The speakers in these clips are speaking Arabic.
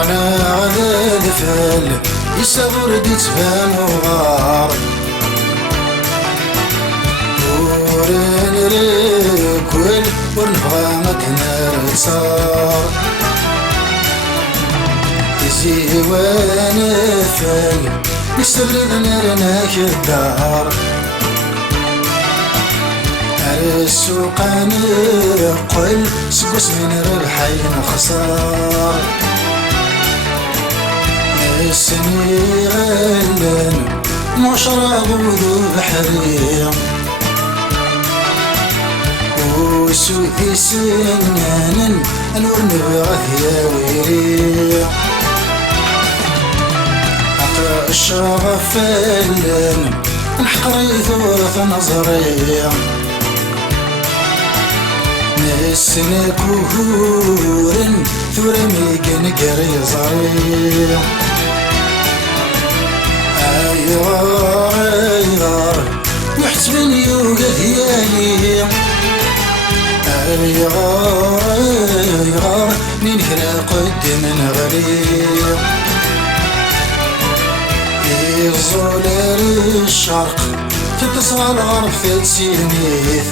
وانا غدا الفل يصبر دي تبان وغار ورنركول ونبغى مكنا صار يزي وانا فل يستبرد نرناك الدار السوق نقل سقوس من ربحين خسار السني غلن مشرب وذو بحريم وسوثي سنان الورن بغثيا ويريم أقرأ الشرف فلن نحقري ثورة نظرية نسنا كهورن ثورة ميقن قري زريع أيغار أيغار وحسبن يوقف يالي أيغار أيغار من هنا قدم غريع يغزول الشرق تتصل غرب تسينيث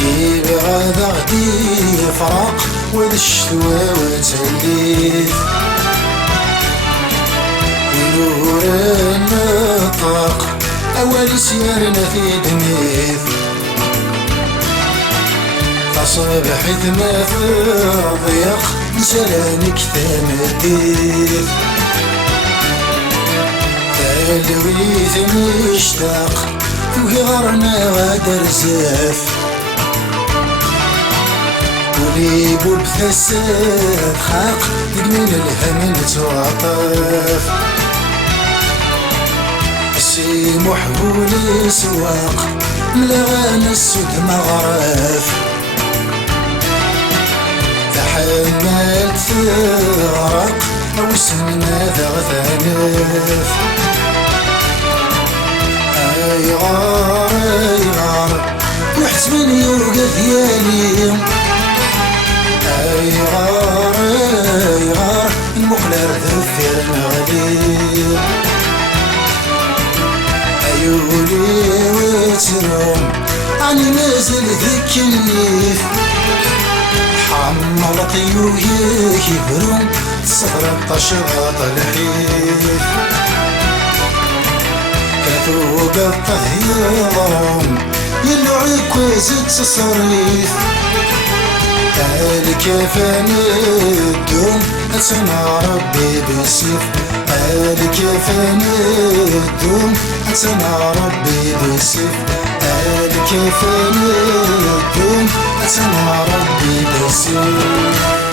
يبغى ذغدي يفرق وذ الشتوى وتليث ونور النطاق أول سيارنا في دميث فصبح ما في ضيق نسلانك ثمديث تلويث مشتاق وغيرنا غادر زاف وليبو بثسات خاق تقمين الهم نتوعطف سي محبول سواق ملغان السود مغرف تحملت ثغرق أو سننا ثغثانف أيغار أيغار وحسب يوقف يالي أيغار أيغار المقلر ذفير الغدير أيولي وتروم عني نازل ذيك النيف حمل طيوه يبرون صهر الطشرات الحيف كثوب الطهيرهم يلعي كويزة تصريف الكفن الدوم أتنا ربي بالسيف الكفن الدوم أتنا ربي بالسيف الكفن الدوم أتنا ربي بالسيف